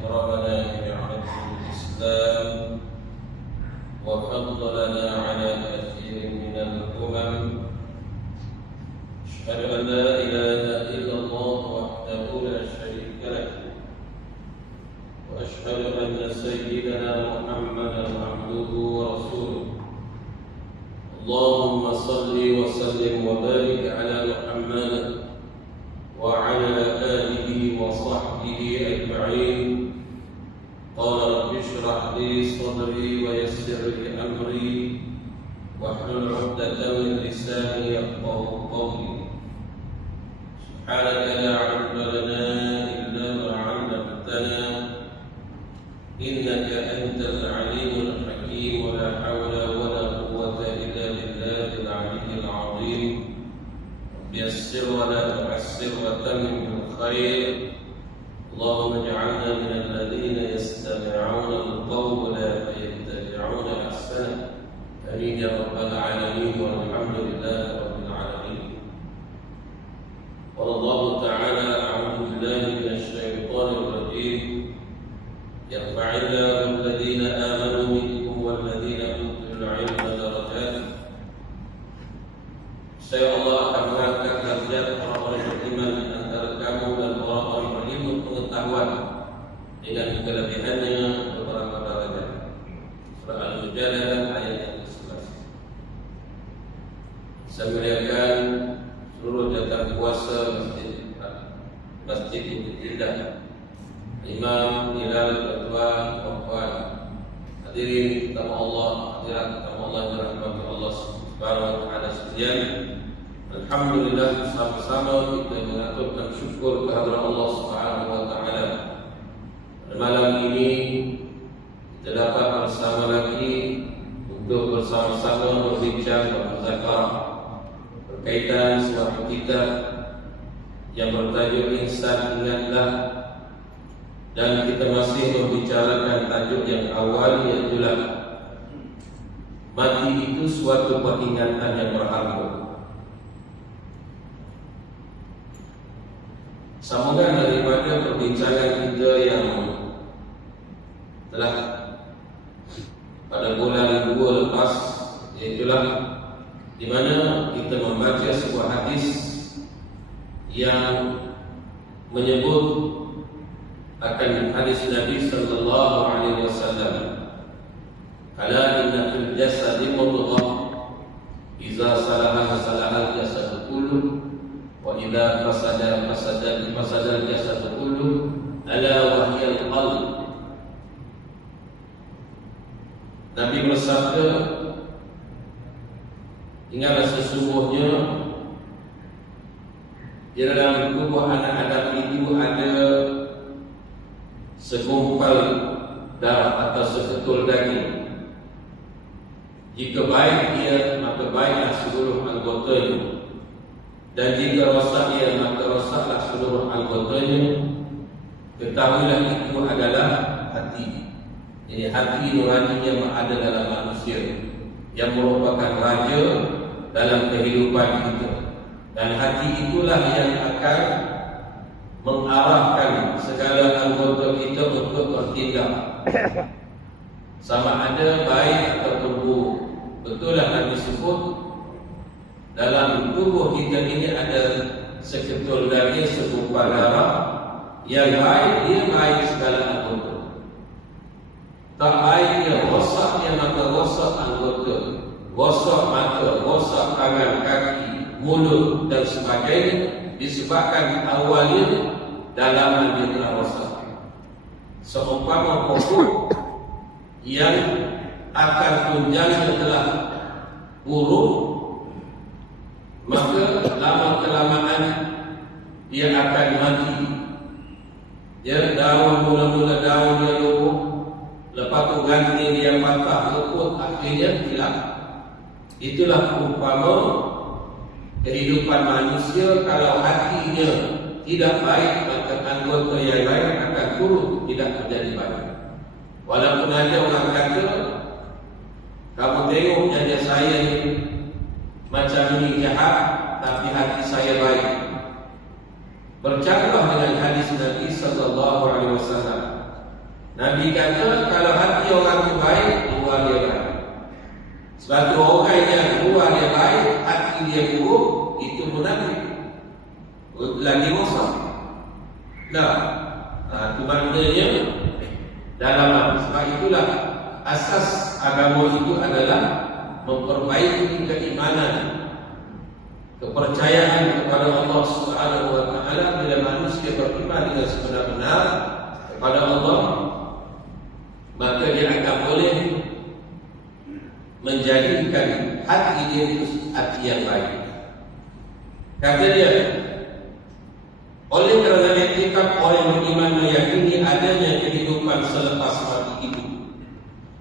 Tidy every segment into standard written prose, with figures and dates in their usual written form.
أكرمنا بنعمة الإسلام وفضلنا على كثير من الأمم. أشهد أن لا إله إلا الله وحده لا شريك له، وأشهد أن سيدنا محمدا عبده ورسوله. اللهم صل وسلم وبارك على محمد وعلى آله وصحبه أجمعين. قال رب اشرح لي صدري ويسر لي أمري واحلل عقدة من لساني يفقهوا قولي. سبحانك لا علم لنا إلا ما علمتنا إنك أنت العليم الحكيم. ولا حول ولا قوة إلا بالله العلي العظيم. يسر ولا تعسر وتمم بالخير. اللهم اجعلنا من الذين يستمعون القول فيتبعون أحسنه. آمين يا رب العالمين، والحمد لله رب العالمين. قال الله تعالى: أعوذ بالله من الشيطان الرجيم. يرفع الله الذين آمنوا منكم والذين أوتوا العلم درجات. Saya Allah akan mengangkat derajat orang-orang beriman di antara kamu dan orang-orang berilmu pengetahuan dengan kelebihannya beberapa derajat. Surah Al-Mujadalah ayat yang ke-11. Saya muliakan seluruh jawatan kuasa Masjid Bukit Indah, Imam, Hilal, Ketua, Puan, hadirin tamu Allah, hadirat tamu Allah yang dirahmati Allah Subhanahu wa taala sekalian. Alhamdulillah, bersama-sama kita mengaturkan syukur kehadirat Allah Subhanahu wa taala. Malam ini kita dapat bersama lagi untuk bersama-sama berbincang dan berzakarah berkaitan suatu kitab yang bertajuk Insan Ingatlah, dan kita masih membicarakan tajuk yang awal, iaitu mati itu suatu peringatan yang berharga. Sambungan daripada perbincangan kita yang telah pada bulan 2 lepas, iaitulah di mana kita membaca sebuah hadis yang menyebut akan hadis Nabi sallallahu alaihi wasallam, "Ala inna fil jasadi mudghah, idza salaha salaha al-jasadu kulluh, wa idza fasada al-jasadu kulluh, ala wa hiya al-qalb." Nabi bersabda, ingatlah sesungguhnya di dalam tubuh anak Adam itu ada segumpal darah atau seketul daging. Jika baik ia, maka baiklah seluruh anggotanya, dan jika rosak ia, maka rosaklah seluruh anggotanya. Ketahuilah itu adalah hati. Jadi hati nurani yang ada dalam manusia, yang merupakan raja dalam kehidupan kita. Dan hati itulah yang akan mengarahkan segala anggota kita untuk bertindak, sama ada baik ataupun buruk. Betullah Nabi sebut dalam tubuh kita ini ada seketul daging, segumpal darah. Yang baik, dia baik segala anggota. Tak baik dia rosak, dia maka rosak anggota, rosak mata, rosak tangan, kaki, mulut dan sebagainya, disebabkan awalnya dalaman dia telah rosak. Seumpama pokok yang akar tunjangnya telah buruk, maka lama-kelamaan dia akan mati. Dia daun, mula-mula daun dia lumpuh, lepas tu ganti dia patah, luput, akhirnya hilang. Itulah umpama kehidupan manusia. Kalau hatinya tidak baik, maka anggota yang lain akan turut tidak menjadi baik. Walaupun ada orang kata, kamu tengok jaja saya ni macam ini jahat, tapi hati saya baik. Bercakaplah dengan hadis Nabi sallallahu alaihi wasallam. Nabi kata kalau hati orang itu baik, luar dia baik. Sebab tu orang yang luar dia baik, hati dia buruk, itu munafik. Lagi rosak. Nah, itu maknanya dalam. Sebab itulah asas agama itu adalah memperbaiki keimanan, kepercayaan kepada Allah Subhanahu wa taala. Bila manusia beriman dengan sebenar-benar kepada Allah, maka dia akan boleh menjadikan hati dia itu hati yang baik. Kata dia, oleh kerana etikad orang beriman meyakini adanya kehidupan selepas mati itu,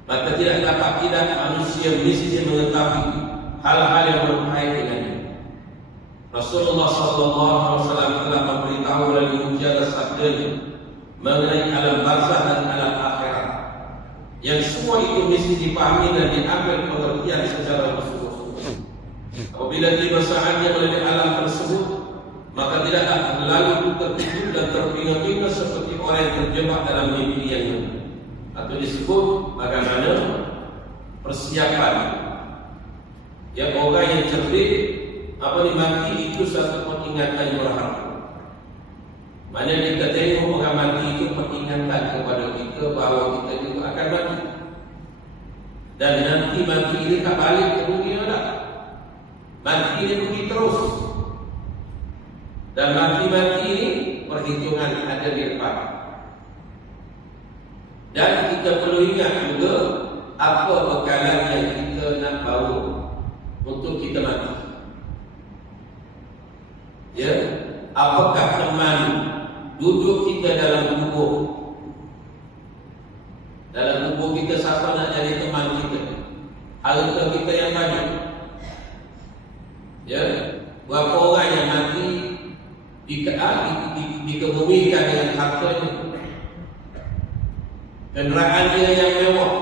maka tidak dapat tidak manusia mesti mengetahui hal-hal yang berkait dengannya. Rasulullah SAW telah memberitahu melalui ujian sabdanya mengenai alam barzakh dan alam akhirat, yang semua itu mesti dipahami dan diambil pengertian secara bersungguh-sungguh. Apabila tiba saatnya melalui alam tersebut, maka tidaklah terlalu tertidur dan terbingung-bingung seperti orang yang terjebak dalam mimpi yang atau disebut bagaimana persiapan yang orang yang cerdik mati itu satu peringatan yang berharga. Mana kita tengok orang mati itu peringatan kepada kita bahawa kita juga akan mati. Dan nanti mati ini tak balik ke dunia dah. Mati ini pergi terus. Dan mati-mati ini perhitungan ada di depan. Dan kita perlu ingat juga apa bekalan yang kita nak bawa untuk kita mati. Ya, apakah teman duduk kita dalam tubuh? Dalam tubuh kita siapa nak jadi teman kita? Harta kita yang banyak. Ya, berapa orang yang mati dikebumikan dengan hartanya, kenderaan dia yang mewah.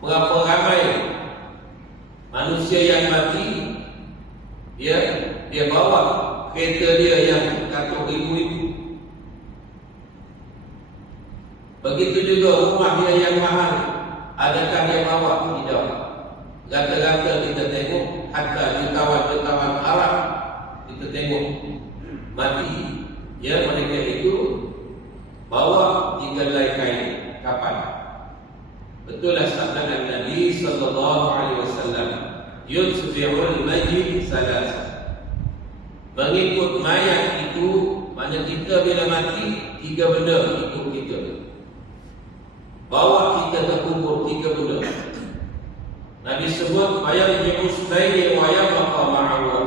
Berapa ramai manusia yang mati, dia bawa kereta dia yang ratus ribu. Begitu juga rumah dia yang mahal, adakah dia bawa? Tidak. Rata-rata kita tengok, hatta jutawan-jutawan Arab kita tengok mati, ya, mereka itu bawa 3 helai kain kapan. Betullah sabda Nabi sallallahu alaihi wasallam, yutbi'ul mayyit salasa. Mengikut mayat itu, mana kita bila mati 3 benda ikut kita. Bawa kita ke kubur 3 benda. Nabi sebut bayar jimus baini wa yabqa ma'ahu.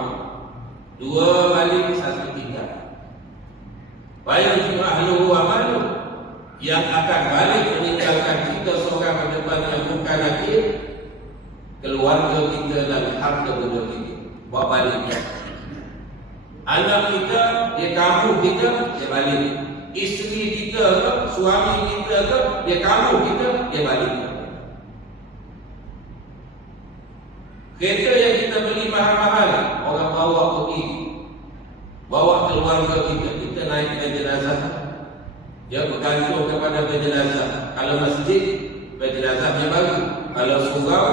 2 balik 1 tinggal. Bayar jimus ahluhu wa malu, yang akan balik meninggalkan kita seorang pada depan yang bukan akhir, keluarga kita dan harta benda kita. Bawa balik. Anak kita, dia kampung kita, dia balik. Isteri kita ke, suami kita ke, dia kampung kita, dia balik. Kereta yang kita beli mahal-mahal, orang bawa pergi, bawa keluarga kita, kita naik ke jenazah, dia bergantung kepada jenazah. Kalau masjid, jenazahnya baru. Kalau surau,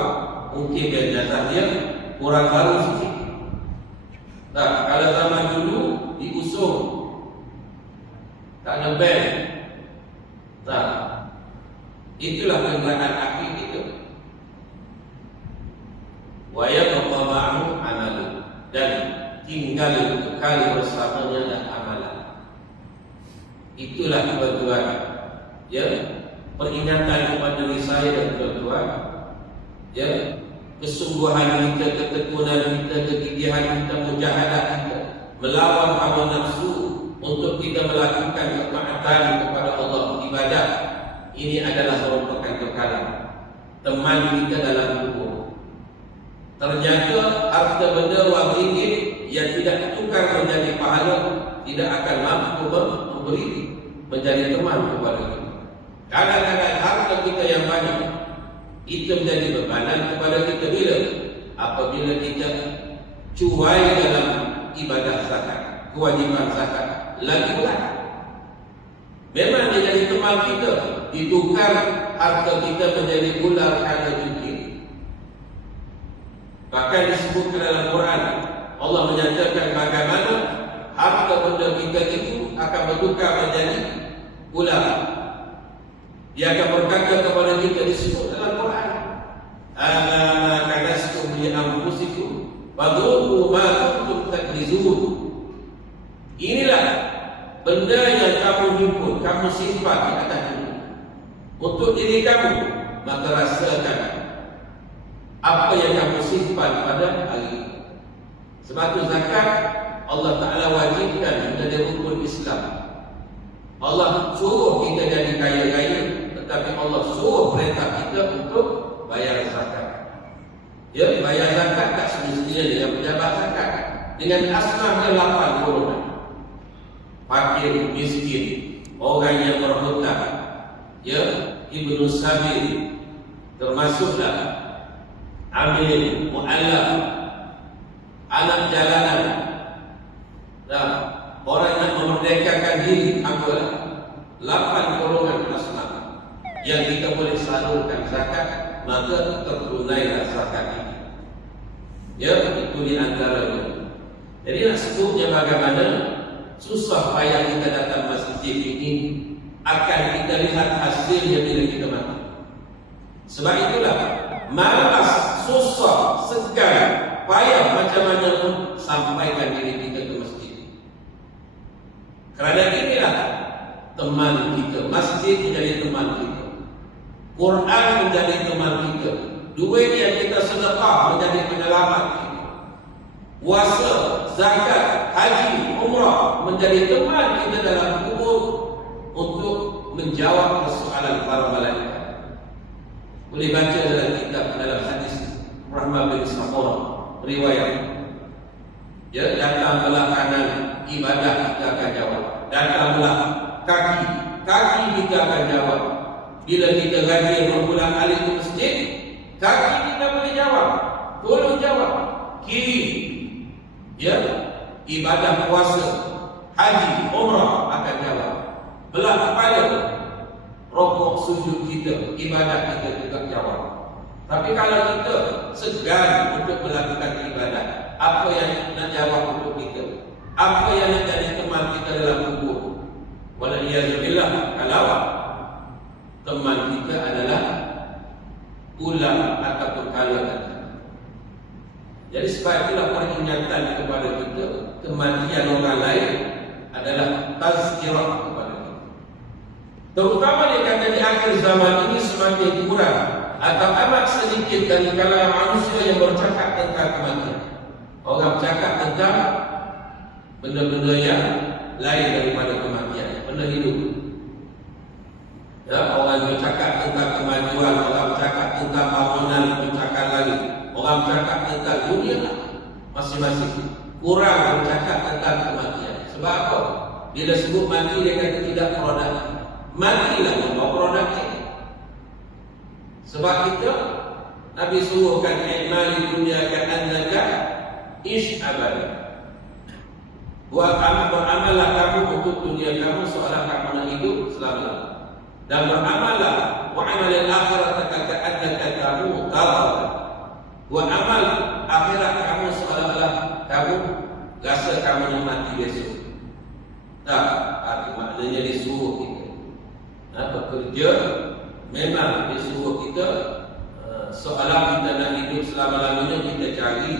mungkin jenazahnya kurang baru sikit. Nah, kalau zaman dulu diusung, tak ada band. Nah, itulah kenderaan akhir kita. Wa yabqa ma'ahu amalu, dan tinggal kekal bersamanya dan amalan. Itulah tuan-tuan, ya, peringatan kepada diri saya dan tuan-tuan, ya, kesungguhan kita, ketekunan kita, kegigihan kita, mujahadah kita melawan hawa nafsu untuk kita melakukan ketaatan kepada Allah, ibadah. Ini adalah merupakan bekalan teman kita dalam kubur. Ternyata harta benda wang ringgit yang tidak tukar menjadi pahala tidak akan mampu memberi menjadi teman kepada kita. Kadang-kadang harta kita yang banyak itu menjadi bebanan kepada kita bila? Apabila kita cuai dalam ibadah zakat, kewajiban zakat, lagi berat. Memang dia jadi teman kita, ditukar harta kita menjadi ular kala jengking. Bahkan disebut dalam Quran, Allah menyatakan bagaimana harta benda kita itu akan bertukar menjadi ular. Dia akan berkata kepada kita, disebut dalam Quran, "Ala ma kanastum li anfusikum fadhuqu ma kuntum taknizun." Inilah benda yang kamu himpun, kamu simpan di atas ini untuk diri kamu, maka rasakan apa yang kamu simpan pada hari ini. Sebab itu zakat Allah Ta'ala wajibkan menjadi rukun Islam. Allah suruh kita jadi kaya-kaya, tetapi Allah suruh perintah kita untuk bayar zakat. Ya, bayar zakat tak semestinya dengan pejabat zakat. Dengan asnafnya 8 golongan. Fakir, miskin, orang yang berhutang, ya, ibnu sabil, termasuklah amil, mu'allaf, anak jalanan, dan orang yang memerdekakan diri, anggola. 8 golongan asnaf yang kita boleh salurkan zakat, maka tertunailah zakat ini. Ya, itu di antaranya. Jadi nak sebutnya bagaimana susah payah kita datang masjid ini akan kita lihat hasilnya bila kita mati. Sebab itulah malas, susah, segan, payah macam mana pun sampaikan diri kita ke masjid. Kerana inilah teman kita. Masjid menjadi teman kita, Quran menjadi teman kita, duit yang kita sedekah menjadi penyelamat kita, puasa, zakat, haji, umrah menjadi teman kita dalam kubur untuk menjawab persoalan para malaikat. Boleh baca dalam kitab, dalam hadis Rahmah bin Samurah riwayat, ya, datang belah kanan, ibadah kita akan jawab. Datang belah kaki, kaki kita akan jawab. Bila kita rajin berulang kali ke masjid, kaki kita boleh jawab, tolong jawab. Kiri, ya, ibadah puasa, haji, umrah akan jawab. Belah kepala, rokok, sujud kita, ibadah kita juga jawab. Tapi kalau kita segan untuk melakukan ibadah, apa yang nak jawab untuk kita? Apa yang nak jadi teman kita dalam kubur? Walaiyazubillah, kalau teman kita adalah ular ataupun kala tadi. Jadi sebab itulah peringatan kepada kita, kematian orang lain adalah tazkirah kepada kita. Terutama dia kata di akhir zaman ini semakin kurang atau amat sedikit dari kalangan manusia yang bercakap tentang kematian. Orang bercakap tentang benda-benda yang lain daripada kematian, benda hidup. Ya, orang bercakap tentang kemajuan, orang bercakap tentang bangunan pencakar langit, orang bercakap tentang dunia masing-masing. Kurang bercakap tentang kematian. Sebab apa? Bila sebut mati dia kata tidak produktif. Matilah membawa produktif. Sebab kita Nabi suruhkan i'mali dunia ka'annaka ish abadi. Beramallah kamu untuk dunia kamu seolah kamu nak hidup selama-lamanya. Dan beramallah wa'amal al-akhirat ka'annaka tamut taratan. Buat amal akhirat kamu seolah-olah kamu rasa kamu nak mati besok. Tak, arti maknanya disuruh kita bekerja, memang disuruh kita seolah kita nak hidup selama-lamanya, kita cari,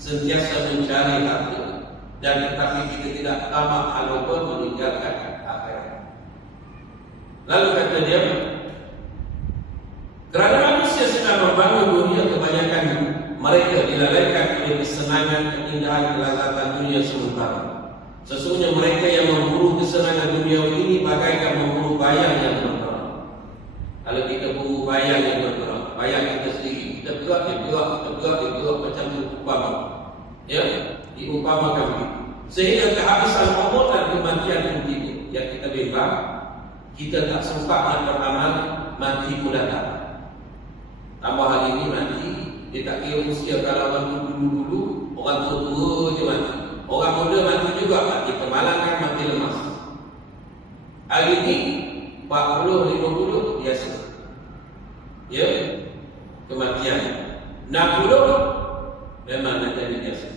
sentiasa mencari harta, dan tetapi kita tidak tamak walaupun meninggalkan akhirat. Lalu kata dia, kerana manusia sedang membangun dunia, kebanyakan mereka dilalaikan oleh kesenangan, keindahan, kelazatan dunia sementara. Sesungguhnya mereka yang memburu kesenangan dunia ini bagaikan memburu bayang yang bergerak. Kalau kita buru bayang yang bergerak, bayang kita sendiri, kita gerak, dia gerak, kita gerak, dia gerak, macam diumpama, ya, diumpamakan begitu. Sehingga kehabisan umur dan kematian pun tiba. Yang kita bimbang, kita tak sempat nak beramal, mati pun datang. Tambah hari ini mati, dia tak kira usia. Kalau orang dulu-dulu, orang tua-tua je mati. Orang muda mati juga, mati kemalangan, mati lemas. Hari ini 40, 50 biasa. Ya, kematian. 60 memang nak jadi biasa.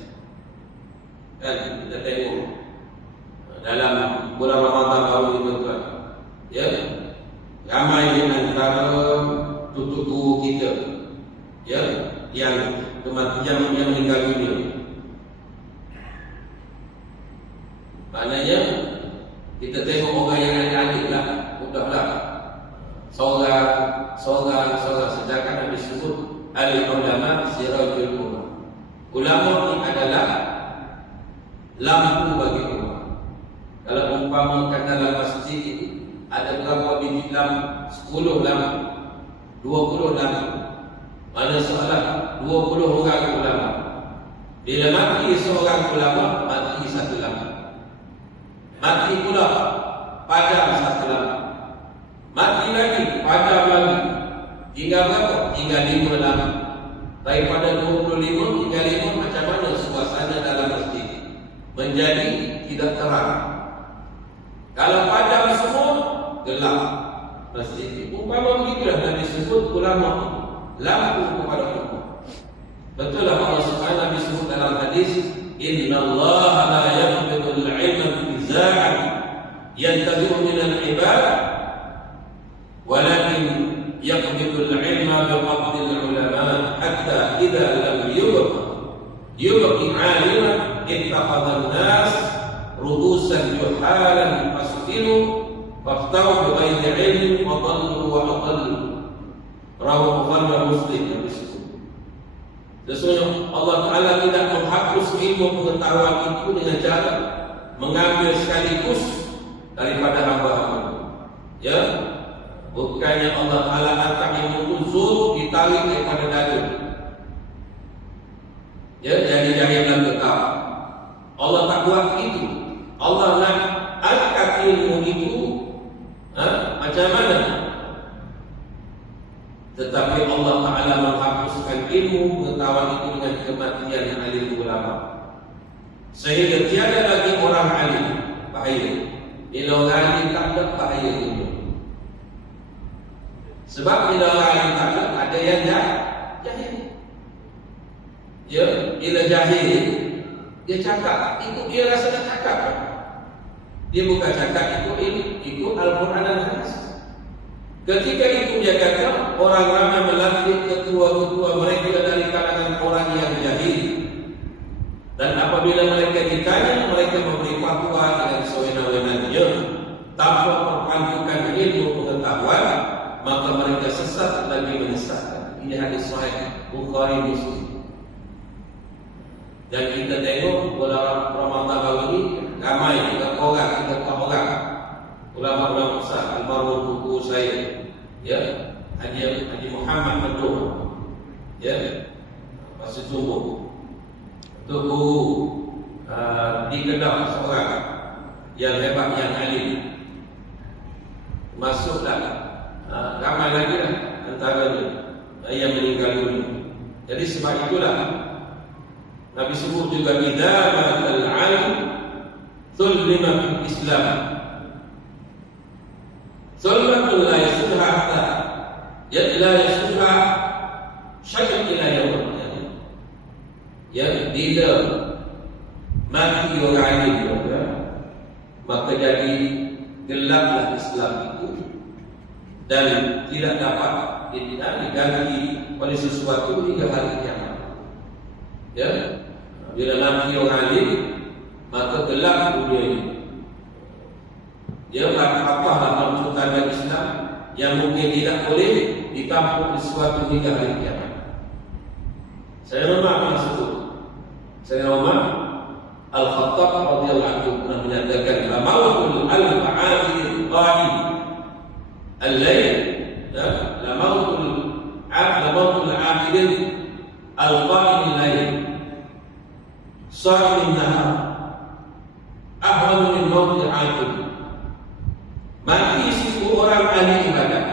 Kan kita tengok dalam bulan Ramadan baru ini tuan. Ya, ramai di antara tutup guru kita, ya, yang kematian yang meninggal dunia. Maknanya kita tengok orang yang adik-adik lah, mudahlah. Seorang sedangkan Nabi sebut al-ulama sirajul ummah. Ulama ini adalah lampu bagi umat. Kalau umpamakan dalam masjid itu ada berapa biji lampu? 10 lampu, 20 lampu. Mana salah 20 orang ulama. Bila mati seorang ulama, mati satu lampu. Mati pula padam satu lampu. Mati lagi padam lagi. Tinggal berapa? Tinggal 5 lampu. Daripada 25 tinggal 5, macam mana suasana dalam masjid? Menjadi tidak terang. Kalau padam semua, gelap masjid. Umpama begitulah Nabi sebut ulama lampu kepada umat. Betul lah Allah Subhanahu Nabi sebut dalam hadis, Inna Allah la yaqbidul ilma biza'an yantazi'u minal ibad walakin yaqbidul ilma biqabdil ulama hatta idha lam yubqi 'aliman ittakhadha an-nas ru'usan juhalan fasu'ilu faftahu bighairi ilmin wa dhallu wa adallu. Rawahu Bukhari dan Muslim. Sesungguhnya Allah Ta'ala tidak menghapus ilmu pengetahuan itu dengan cara mengambil sekaligus daripada hamba-hamba. Ya, bukannya Allah Ta'ala akan ilmu uzur ditarik daripada dada. Ya, jadi janganlah kekal. Allah tak buat itu. Allah nak angkat ilmu itu, macam mana? Tetapi Allah Ta'ala menghapuskan ilmu pengetahuan itu dengan kematian alim ulama, sehingga tiada lagi orang alim. Bahaya. Bila orang alim tak ada, bahaya dunia. Sebab bila orang alim tak ada yang jahil. Ya, bila jahil, dia cakap, ikut dia rasa nak cakap. Dia bukan cakap ikut Al-Quran dan Hadis. Ketika itu dia kata, orang ramai melantik ketua-ketua mereka dari kalangan orang yang jahil. Dan apabila mereka ditanya, mereka memberi fatwa dengan sewenang-wenangnya tanpa perpandukan ilmu pengetahuan, maka mereka sesat lagi menyesatkan. Ini hadis sahih Bukhari Muslim. Dan kita tengok bulan Ramadan baru ini ramai 3 orang ulama-ulama besar, almarhum buku saya, ya, Haji Muhammad Medul, ya, Pasir Tumbuh, itu guru di Kedah, seorang yang hebat, yang alim. Masuklah ramai lagi lah antara yang meninggal dunia. Jadi sebab itulah Nabi sebut juga idza al-'alim zulima fil Islam zulmatun la yasudha hatta la yasudha syai'un ila yaum. Ya, bila mati orang alim, maka jadi gelaplah Islam itu dan tidak dapat diganti oleh sesuatu hingga hari kiamat. Ya, bila mati orang alim, maka gelap dunia ini. Dia apa-apa dalam sultan Islam yang mungkin tidak boleh ditampung di suatu hingga hari kiamat. Saya pernah sebut, saya Umar Al-Khattab radhiyallahu anhu pernah menyatakan, "Mautul al-'abid qa'im al-lail, la mautul 'abid al-qa'im al-lail, sa'im an-nahar, ahwan min mautil 'abid." Mati seribu orang ahli ibadat,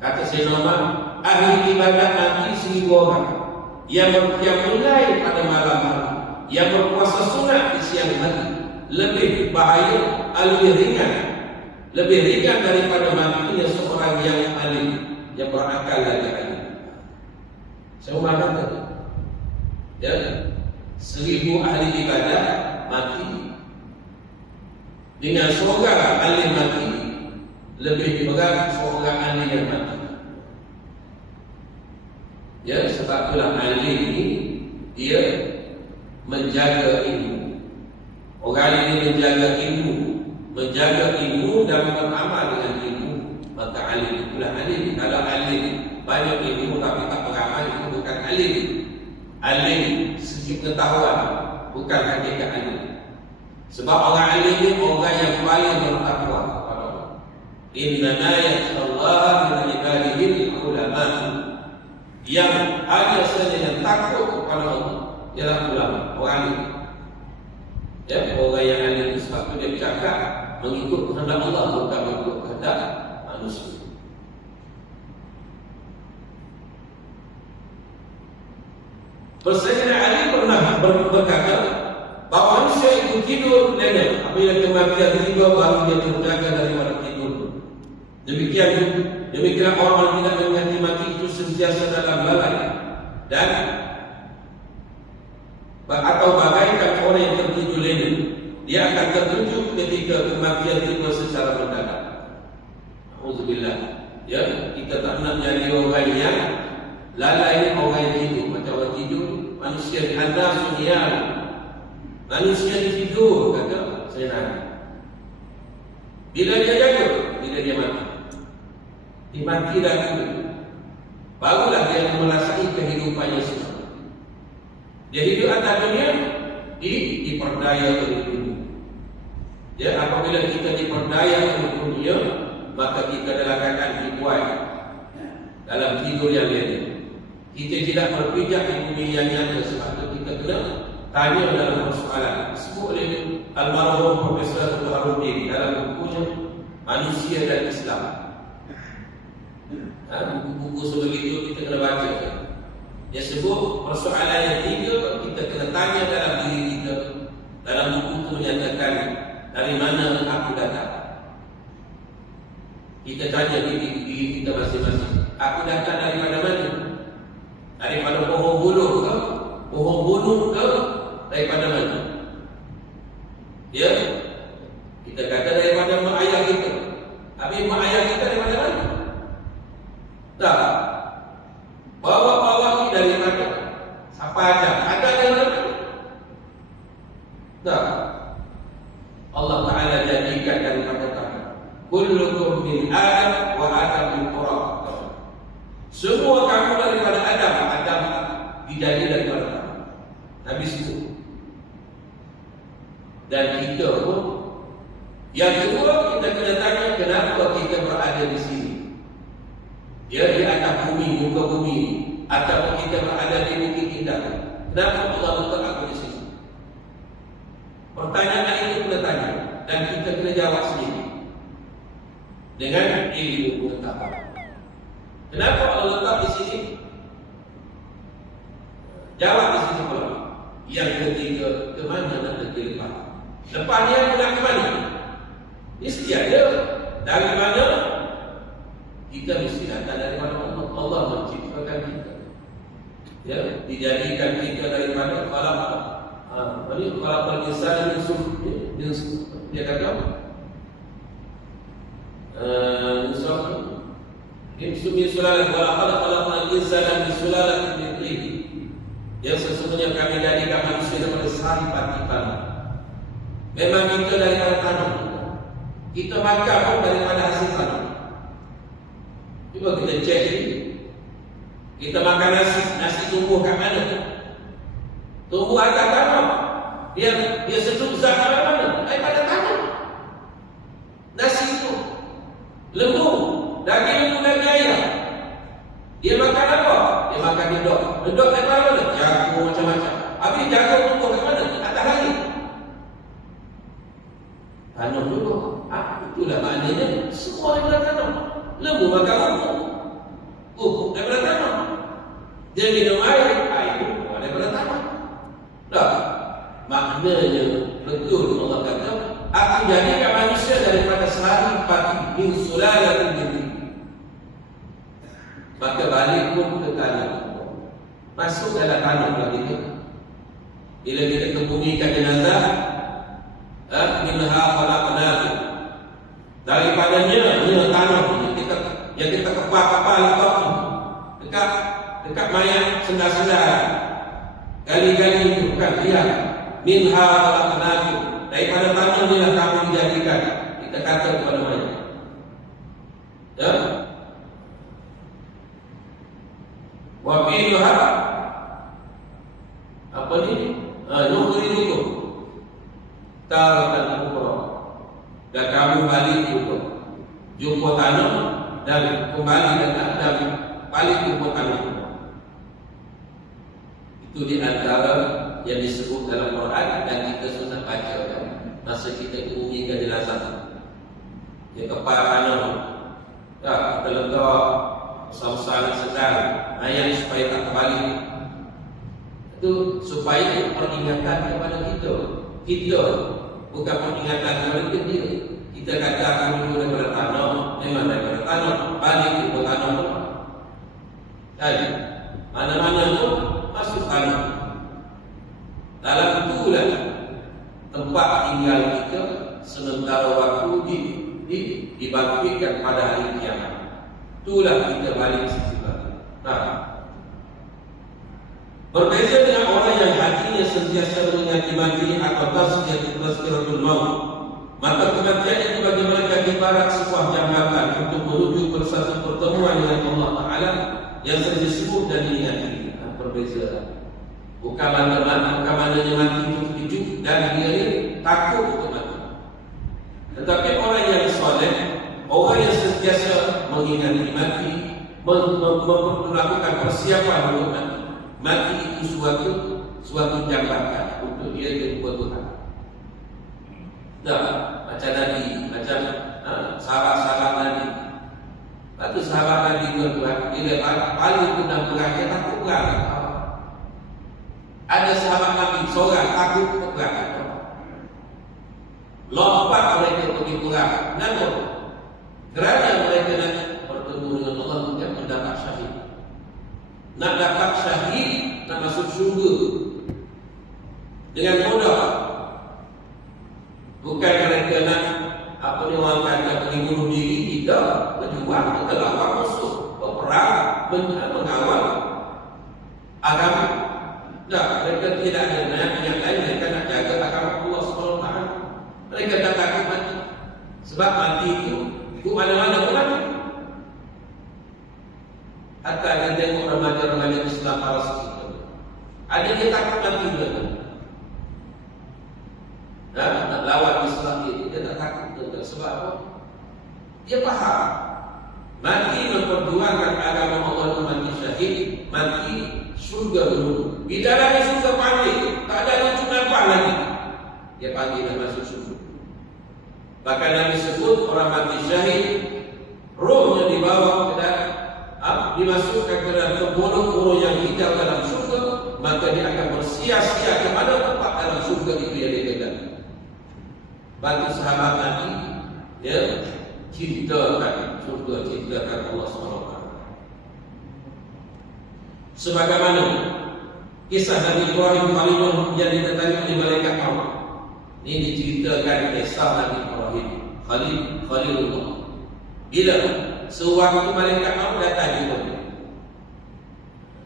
kata Sayyidina Umar, ahli ibadat mati 1000 orang yang mulai pada malam hari, yang berpuasa sunat di siang hari, lebih bahaya, lebih ringan lebih ringan daripada matinya seorang yang alim, yang berakal lagi alim. Saya kata, ya, 1000 ahli ibadah mati dengan seorang alim mati lebih berat seorang alim yang mati. Ya, sebab itulah alim ini dia menjaga ilmu. Orang ini menjaga ilmu dan beramal dengan ilmu, maka alim itulah alim. Kalau alim banyak ilmu tapi tak beramal, itu bukan alim. Alim segi pengetahuan, bukan hakikat alim. Sebab orang alim ini orang yang paling bertakwa kepada Allah. Innama yakhshallaha min ibadihi ulama. Yang hanya saja yang takut kepada Allah ialah ulama, orang alim. Ya, orang yang alim sebab itu dia bercakap mengikut kehendak Allah, bukan mengikut kehendak manusia. Sayyidina Ali pernah berkata bahawa manusia itu tidur lena apabila kematian tiba baru dia terjaga daripada tidur. Demikian orang tidak mengerti mati itu sentiasa dalam lalai dan atau bagaikan orang yang tertidur lena, dia akan terkejut ketika kematian tiba secara mendadak. Auzubillah. Ya, kita tak nak jadi orang yang lalai, orang yang tidur. Macam orang tidur, manusia an-nasu niyam. Manusia tidur, kata saya nak. Bila dia jaga, bila dia mati. Dia mati dah dulu. Barulah dia merasai kehidupannya semua. Dia hidup atas dunia diperdaya oleh dunia. Ya, apabila kita diperdaya oleh dunia, maka kita dalam keadaan dibuat dalam tidur yang lain. Kita tidak berpijak di dunia yang nyata. Sebab itu kita kena tanya dalam persoalan. Disebut oleh almarhum Profesor Harudin dalam bukunya Manusia dan Islam. Buku-buku sebegitu kita kena baca. Dia sebut persoalan yang tiga kita kena tanya dalam diri kita. Dalam buku itu menyatakan dari mana aku datang. Kita tanya diri kita masing-masing. Aku datang daripada mana? Daripada pohon buluh ke? Pohon buluh ke? Daripada mana? Ya, kita kata daripada mak ayah kita. Habis mak ayah kita daripada mana? Tak. Bawa ni dari mana? Siapa ada? Ada dari mana? Tak. Allah Ta'ala jadikan daripada tanah. Kullukum min Adam wa Adam min Turab. Semua kamu daripada Adam. Adam dijadi daripada tanah. Habis itu. Dan kita pun, yang kedua kita kena tanya kenapa kita berada di sini. Ya, di atas bumi, muka bumi, atau kita berada di Bukit Indah. Kenapa Allah letak aku di sini? Pertanyaan itu kena tanya dan kita kena jawab sendiri dengan ilmu pengetahuan. Kenapa Allah letak di sini? Jawab di sini pula. Yang ketiga, ke mana nak pergi lepas? Lepas ni aku nak ke mana? Mesti ada. Dari mana? Kita mesti datang daripada Allah. Allah menciptakan kita. Ya, dijadikan kita daripada khalaqah. Khalaqal insana min dia kata min sulalah wa khalaqal insana min sulalatin min tin. Yang sesungguhnya kami jadikan manusia daripada sari pati tanah. Memang kita daripada tanah. Kita makan pun daripada hasil tanah. Cuba kita cek ini. Kita makan nasi tumbuh kat mana? Tumbuh atas tanah. Dia sedut zat dari mana? Daripada tanah. Nasi itu lembu, daging lembu, daging ayam. Dia makan apa? Dia makan dedok. Dedok daripada mana? Jagung macam-macam. Habis jagung tumbuh kat mana? Atas langit. Tanam dulu. Itulah maknanya semua daripada tanah. Lembu makan rumput daripada tanah. Dia minum air daripada tanah. Tak. Maknanya betul Allah kata Aku jadikan manusia daripada sehari pagi min sulalatin min tin. Maka balik pun ke tanah. Masuk dalam tanah lagi tu. Bila kita kebumikan jenazah, minha khalaqnakum. Daripadanya tanah yang kita kepal-kepal letak ni. Dekat mayat sendal-sendal. Gali-gali itu bukan dia. Minha khalaqnakum. Daripada tanah inilah kami dijadikan. Kita kata kepada mayat. Ya. Wa fiha apa ni? Nukhrijukum taratan ukhra. Dan kami balik jumpa tanah dan kembali dan balik jumpa tanah. Itu di antara yang disebut dalam Quran dan kita sudah baca kan. Masa kita kebumikan jenazah. Dia kepal tanah. Ya, kita letak bersama-sama sedar ayat supaya tak kembali. Itu supaya peringatan kepada kita. Kita bukan peringatan kepada kita. Kita kata aku dulu daripada tanah, memang daripada tanah, balik ke tanah pun. Jadi mana-mana pun masuk tanah. Dalam itulah tempat tinggal kita sementara waktu dibangkitkan pada hari kiamat. Itulah kita balik sisi-sisi. Berbeza dengan orang yang hatinya sentiasa mengingati mati atau tazkiratul maut, maka kematian itu bagi mereka ibarat sebuah jambatan untuk menuju ke satu pertemuan dengan Allah Ta'ala yang sering disebut dan diingati. Berbeza. Bukan maknanya mati itu terkejut dan dia takut untuk mati. Tetapi orang yang soleh, orang yang sentiasa mengingati mati, melakukan persiapan untuk mati. Mati itu suatu jambatan untuk dia jumpa Tuhan. Macam Nabi, macam sahabat-sahabat Nabi. Lepas tu sahabat Nabi tuan-tuan, bila paling tentang perang, dia takut perang. Ada sahabat Nabi seorang takut perang. Lompat mereka pergi perang. Kenapa? Kerana mereka nak bertemu dengan Allah dan mendapat syahid. Nak dapat syahid, nak masuk syurga dengan mudah. Bukan mereka nak orang kata pergi bunuh diri. Tidak, berjuang, kita lawan musuh, berperang, mengawal agama. Tak, mereka tidak ada yang lain. Mereka nak jaga agama Allah SWT. Mereka tak takut mati. Sebab mati itu mana-mana pun mati. Hatta yang tengok remaja-remaja Islam paras kita, ada dia takut mati juga. Nak lawan Islam dia tak takut juga. Sebab apa? Dia faham mati memperjuangkan agama Allah itu mati syahid, mati syurga dulu. Di dalamnya syurga panggil, tak ada lucu nampak lagi. Dia panggil dan masuk syurga. Bahkan Nabi sebut orang mati syahid, rohnya dibawa ke dalam, dimasukkan ke dalam kebun yang hijau dalam syurga, maka dia akan bersia-sia kepada tempat dalam syurga itu yang dia tinggal. Bagi sahabat Nabi, dia cintakan syurga, cintakan Allah SWT. Sebagaimana kisah Nabi Ibrahim Khalilullah yang didatangi oleh malaikat maut. Ini diceritakan kisah Nabi Ibrahim Khalilullah. Bila sewaktu malaikat maut datang kepada dia.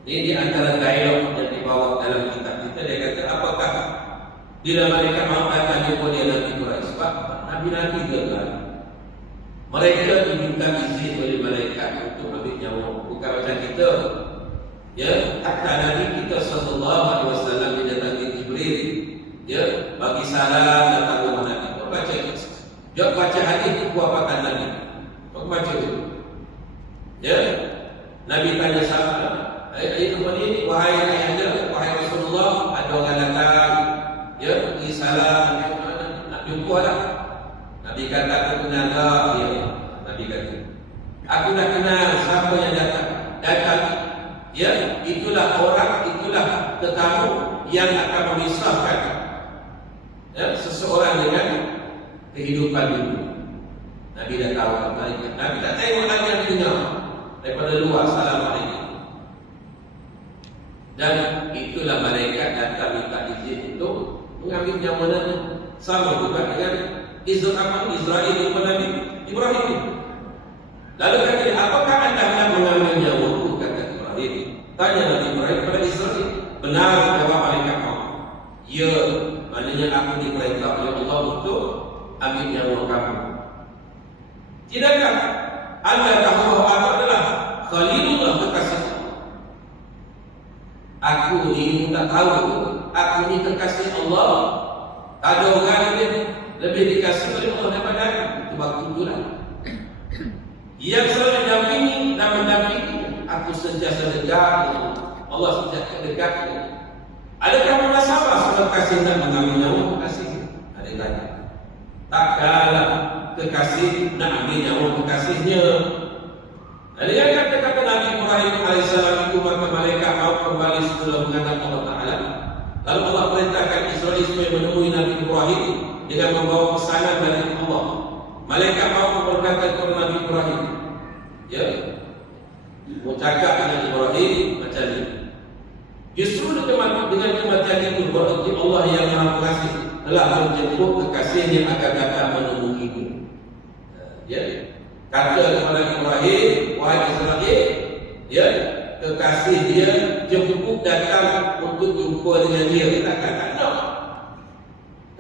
Ini di antara dialog yang dibawa dalam kitab kita. Dia kata, apakah bila malaikat maut datang kepada dia Nabi Ibrahim? Sebab Nabi-Nabi gelap. Mereka diminta izin oleh malaikat untuk ambil nyawa. Bukan macam kita. Ya, hatta Nabi kita sallallahu alaihi wasallam didatangi Jibril. Ya, bagi salam datang ke Nabi. Baca dia baca hadis kuapatan Nabi. Baca itu. Ya. Nabi tanya sahabat, "Ayat ini wahai ayahanda, wahai Rasulullah, ada orang datang. Ya, bagi salam nak jumpa lah." Nabi kata, "Aku kenal dia." Nabi kata, "Aku dah kenal siapa yang datang." Datang. Ya, itulah orang, itulah tetamu yang akan memisahkan seseorang dengan daripada luar, Assalamualaikum. Dan itulah malaikat datang minta izin untuk mengambil nyawa Nabi. Sama juga dengan Israel daripada Nabi Ibrahim. Lalu kata dia, apakah anda hendak mengambil nyawaku? Kata Ibrahim. Tanya Nabi Ibrahim kepada Israel. Benar jawab malaikat kamu. Ya, maknanya aku diperintah oleh Allah untuk ambil nyawa kamu. Tidakkah anda tahu bahawa aku adalah Khalilullah, kekasih Allah? Aku ni tak tahu, aku ni kekasih Allah. Tak ada orang lebih dikasih oleh Allah daripada aku. Itu waktu itulah yang selalu mendampingi dan mendampingi aku sentiasa dekat. Allah sentiasa dekat. Adakah munasabah sebab kasih dan mengambil nyawa kekasih? Ada tanya. Tak kalah kekasih nak ambil nyawa kekasihnya. Ada yang kata-kata Nabi Ibrahim AS itu, maka malaikat mau kembali setelah menghadap Allah Ta'ala. Lalu Allah perintahkan Israel supaya menemui Nabi Ibrahim dengan membawa pesanan dari Allah. Malaikat mau berkata kepada Nabi Ibrahim, ya, mau cakap dengan Ibrahim macam ni. Justru dengan kematian itu berarti Allah yang Maha Pengasih telah menjemput kekasihnya agar datang menemuimu. Ya, kata kepada Ibrahim, wahai Israel, ya, kekasih dia jemput datang untuk jumpa dengan dia. Takkan tak nak.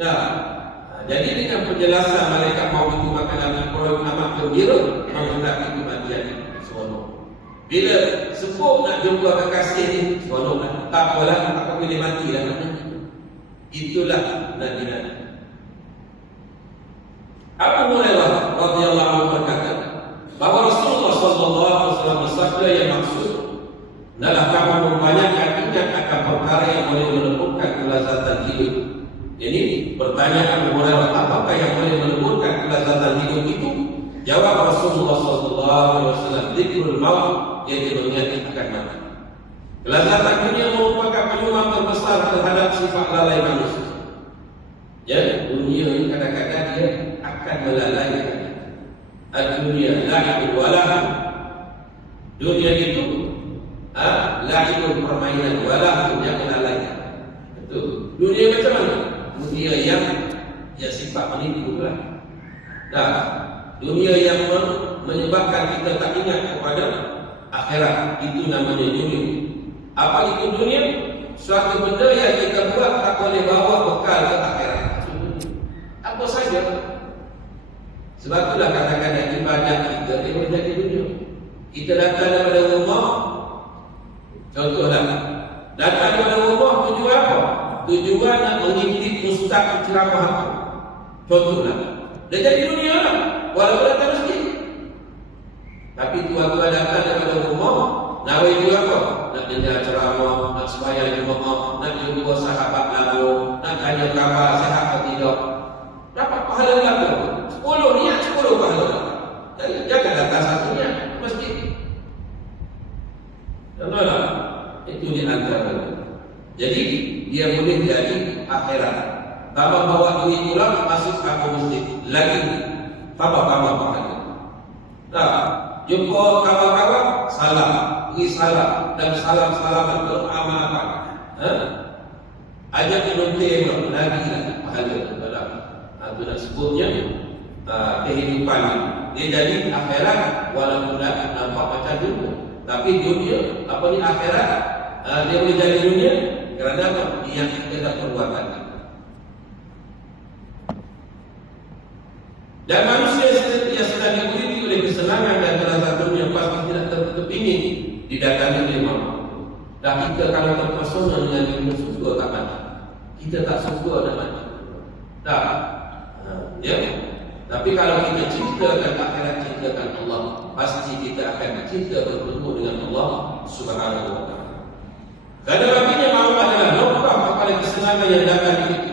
Nah, jadi dengan penjelasan malaikat mau itu, maka Nabi Ibrahim amat gembira menghadapi kematian seronok. Bila sebut nak jumpa kekasih ni, seronok lah. Tak apalah, aku boleh mati lah. Itulah Nabi-Nabi. Abu Hurairah radhiyallahu anhu berkata bahawa Rasulullah sallallahu alaihi wasallam bersabda yang maksud adalah kamu membanyakkan ingat akan perkara yang boleh melembutkan kelazatan hidup. Jadi bertanya Abu Hurairah, apakah yang boleh melembutkan kelazatan hidup itu? Jawab Rasulullah sallallahu alaihi wasallam, zikrul maut, yaitu mengingat akan mati. Kelazatan dunia merupakan penyumbang terbesar terhadap sifat lalai manusia. Ya, dunia ini kadang-kadang dia akan melalaikan. Dunia la'ibun walahu. Dunia itu la'ibun, permainan, walahu yang melalaikan. Betul. Dunia macam mana? Dunia yang sifat menipu lah. Nah, dunia yang menyebabkan kita tak ingat kepada akhirat, itu namanya dunia. Apa itu dunia? Suatu benda yang kita buat tak boleh bawa bekal ke akhirat. Apa saja. Sebab itulah kadang-kadang ibadat kita dia boleh jadi dunia. Kita datang daripada rumah, contohlah, datang daripada rumah tujuan apa? Tujuan nak mengintip ustaz ceramah apa? Contohlah, dia jadi dunia lah, walaupun datang masjid. Tapi tuan-tuan datang daripada rumah, nawi juga apa? Nak dengar ceramah, nak sembahyang jemaah, nak jumpa sahabat lama, nak tanya khabar sihat atau tidak. Dapat pahala berapa? 10 niat, 10 pahala. Jangan datang satu niat masjid. Contohlah, itu di antara. Jadi dia boleh jadi akhirat. Tambah bawa duit pulang, masuk kampung masjid lagi, tambah pahala. Nah, jumpa kawan-kawan, salam, beri salam dan salam-salaman beramal-amal. Ajak minum teh lagi lah pahala dalam. Itu nak sebutnya kehidupan dia jadi akhirat, walaupun tak nampak macam dunia. Tapi dunia, apa ni akhirat, dia boleh jadi dunia kerana apa? Yang kita dah perbuatan. Dan manusia yang sedang diberi oleh kesenangan dan kelazatan dunia pasti tidak terpingin didatangi oleh maut. Dan kita kalau terpesona dengan dunia, suka tak mati. Kita tak suka nak mati. Tak. Ya. Tapi kalau kita cintakan akhirat, cintakan Allah, pasti kita akan cinta bertemu dengan Allah Subhanahu wa taala. Kerana baginya maut adalah noktah kepada kesenangan yang datang itu.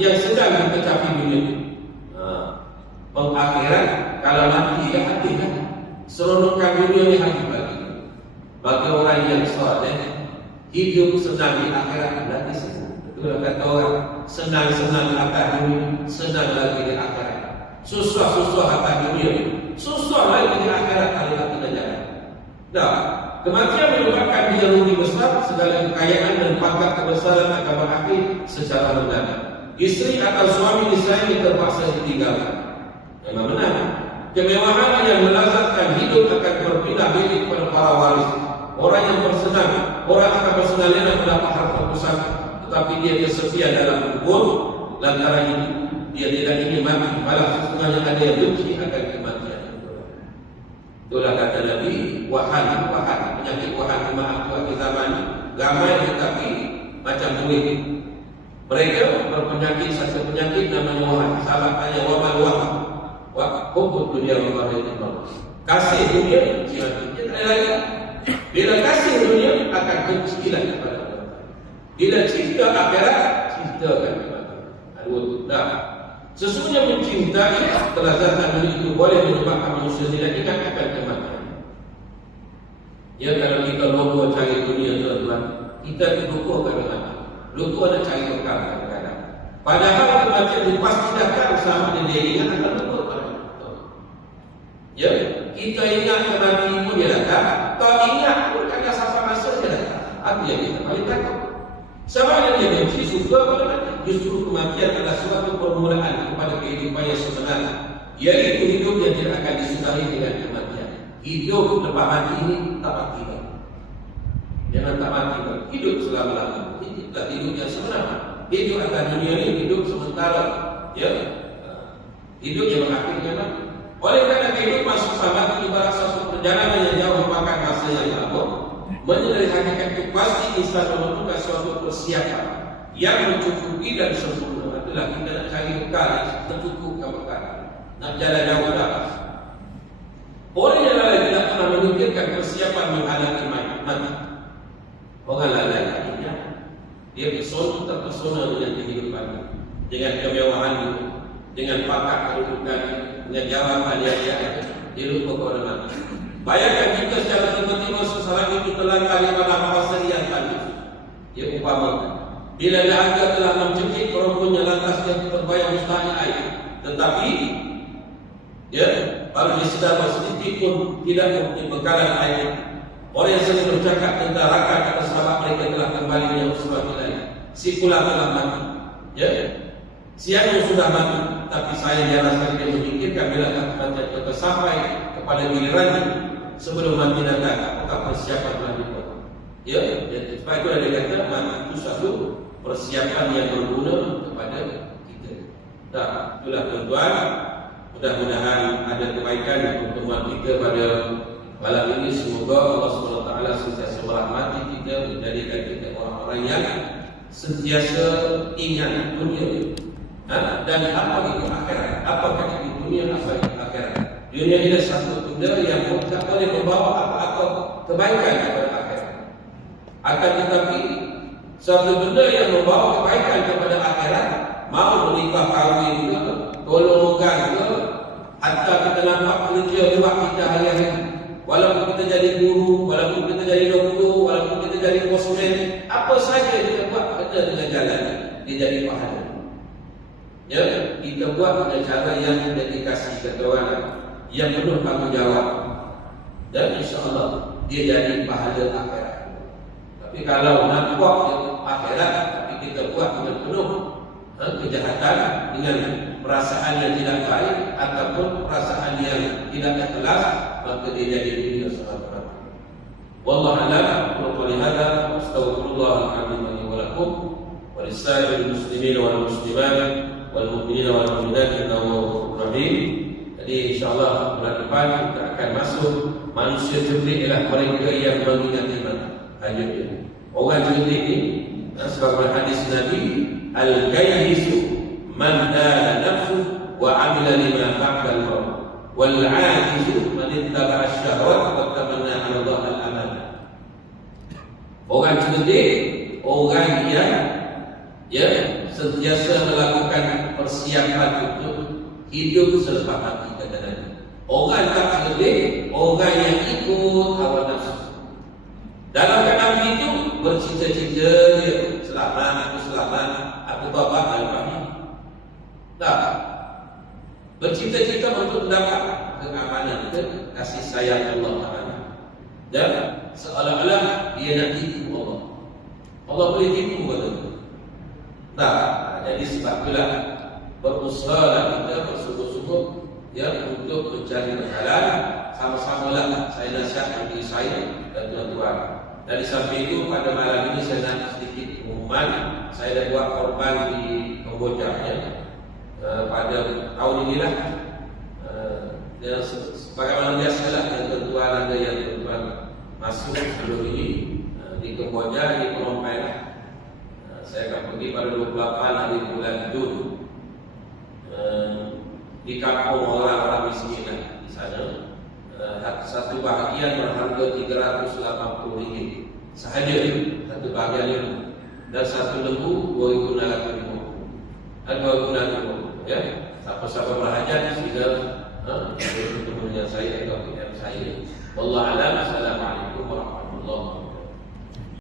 Yang sedang kita capai dunia. Pengakhiran kalau mati dah hati kan. Seronokkan dunia ni hati bagi orang yang soleh, hidup senang di akhirat nanti senang. Betul kata orang, senang-senang atas dunia, senang lagi di akhirat. Susah-susah atas dunia, susah lagi di akhirat kalau kita jalan. Nah, kematian menyebabkan dia rugi besar, segala kekayaan dan pangkat kebesaran akan berakhir secara mendadak. Istri atau suami misalnya terpaksa ditinggalkan. Memang benar. Kemewahan yang melazatkan hidup akan berpindah balik kepada para waris. Orang yang bersenang, orang akan bersenang lena mendapat harta pusaka, tetapi dia kesepian dalam kubur lantaran ini dia tidak ingin mati. Malah setengahnya ada yang benci akan kematian. Itulah kata Nabi, wahan, penyakit wahan jemaah tua zaman gamai tetapi macam kulit. Mereka berpenyakit, satu penyakit namanya wahan. Sahabat tanya, wamal wahan? Hubud dunia wa Allah. Kasih dunia, cinta dunia, tak ada lagi. Bila kasih dunia akan kecintaan kepada Allah. Bila cinta akhirat, cinta akan kepada Allah. Nah, sesungguhnya mencintai kelazatan dunia itu boleh menyebabkan manusia tidak ingat akan kematian. Ya, kalau kita lupa cari dunia tuan-tuan, kita lupa akan mati. Lupa nak cari bekal kadang-kadang. Padahal kematian itu pasti datang sama dia ingat akan lupa. Ya, kita ingat kematian pun dia datang. Tak ingat pun kadang sampai masa dia datang. Apa yang kita paling takut? Sebab yang dia benci suka pada mati. Justru kematian adalah suatu permulaan kepada kehidupan yang sebenarnya, iaitu hidup yang tidak akan disudahi dengan kematian. Hidup lepas mati ini tak mati lagi. Jangan tak mati lagi. Hidup selama-lamanya. Itulah hidup yang sebenarnya. Hidup atas dunia ini hidup sementara. Ya, hidup yang berakhir dengan mati. Oleh kerana kehidupan susah itu ibarat satu perjalanan yang jauh memakan masa yang lama, menyedari hakikat itu pasti insan memerlukan suatu persiapan yang mencukupi dan sempurna. Itulah kita nak cari bekal, mencukupkan bekal, nak jalan jauh dah. Orang yang lain tidak pernah memikirkan persiapan menghadapi mati. Orang lain akhirnya dia terpesona dengan kehidupan, dengan kemewahan itu, dengan pangkat kedudukan, dengan jawatan yang dia lupa kepada mati. Bayangkan kita secara tiba-tiba seseorang itu terlantar di pada masa yang tadi. Dia umpamakan, bila dahaga telah mencekik perempuannya lantas dia terbayang mustahil air. Tetapi ya, kalau dia sedar sedikit pun tidak mempunyai bekalan air. Orang yang sering bercakap tentang rakan kata sahabat mereka telah kembali dengan sesuatu lain. Si pula telah mati. Ya, siang yang sudah mati. Tapi saya jarang sekali dia memikirkan bila kematian kita sampai kepada gilirannya sebelum mati datang, apakah persiapan telah dibuat. Ya, sebab itu ada kata mati itu satu persiapan yang berguna kepada kita. Nah, itulah tuan-tuan, mudah-mudahan ada kebaikan pertemuan kita pada malam ini. Semoga Allah SWT sentiasa merahmati kita, menjadikan kita orang-orang yang sentiasa ingat dunia. Dan apa itu akhirat? Apakah itu dunia, apa itu akhirat? Dunia ini satu benda yang tak boleh membawa apa-apa kebaikan kepada akhirat. Akan tetapi satu benda yang membawa kebaikan kepada akhirat, mau menikah kahwin ke, tolong megang ke, hatta kita nampak kerja buat kita hari-hari. Walaupun kita jadi guru, walaupun kita jadi doktor, walaupun kita jadi konsulen, apa saja kita buat benda dengan jalan, dia jadi pahala. Ya, kita buat dengan cara yang dedikasi kata orang, yang penuh tanggungjawab, dan insya-Allah dia jadi pahala akhirat. Tapi kalau nak buat akhirat tapi kita buat dengan penuh kejahatan, dengan perasaan yang tidak baik ataupun perasaan yang tidak ikhlas, maka dia jadi dunia semata-mata. Wallahu a'lam. Wa lihada astaghfirullahaladzim wa lakum wa lisa'il muslimin wal muslimat wal mu'minin wal mu'minat innahu ghafurur rahim. Jadi insyaallah bulan depan kita akan masuk manusia cerdik ialah mereka yang mengingati mati. Ayatnya orang cerdik ini sebagaimana hadis Nabi, al-kayyisu man dana nafsu wa amila lima ba'da al-maut wal 'ajizu man ittaba'a asy-syahwat wa tamanna 'ala Allah al-aman. Orang cerdik orang yang sentiasa melakukan persiapan untuk hidup selepas mati kata Nabi. Orang tak cerdik, orang yang ikut hawa nafsu. Dalam keadaan itu bercita-cita dia selamat, aku tobat lepas ini. Tak. Bercita-cita untuk mendapat keamanan, kasih sayang Allah Taala. Dan itulah saya nasihat bagi saya dan tuan-tuan. Dan di samping itu pada malam ini saya nak sedikit pengumuman. Saya dah buat korban di Kamboja ya. Pada tahun inilah. Dan sebagaimana biasalah yang tuan-tuan ada yang tuan-tuan masuk sebelum ini di Kamboja di Phnom Penh. Saya akan pergi pada 28 hari bulan Jun di kampung orang-orang miskin di sana. Satu bahagian berharga RM380 sahaja, satu bahagian itu, dan satu lembu RM2,650 ya. Siapa-siapa berhajat sila temunya saya atau PM saya. Wallahu a'lam.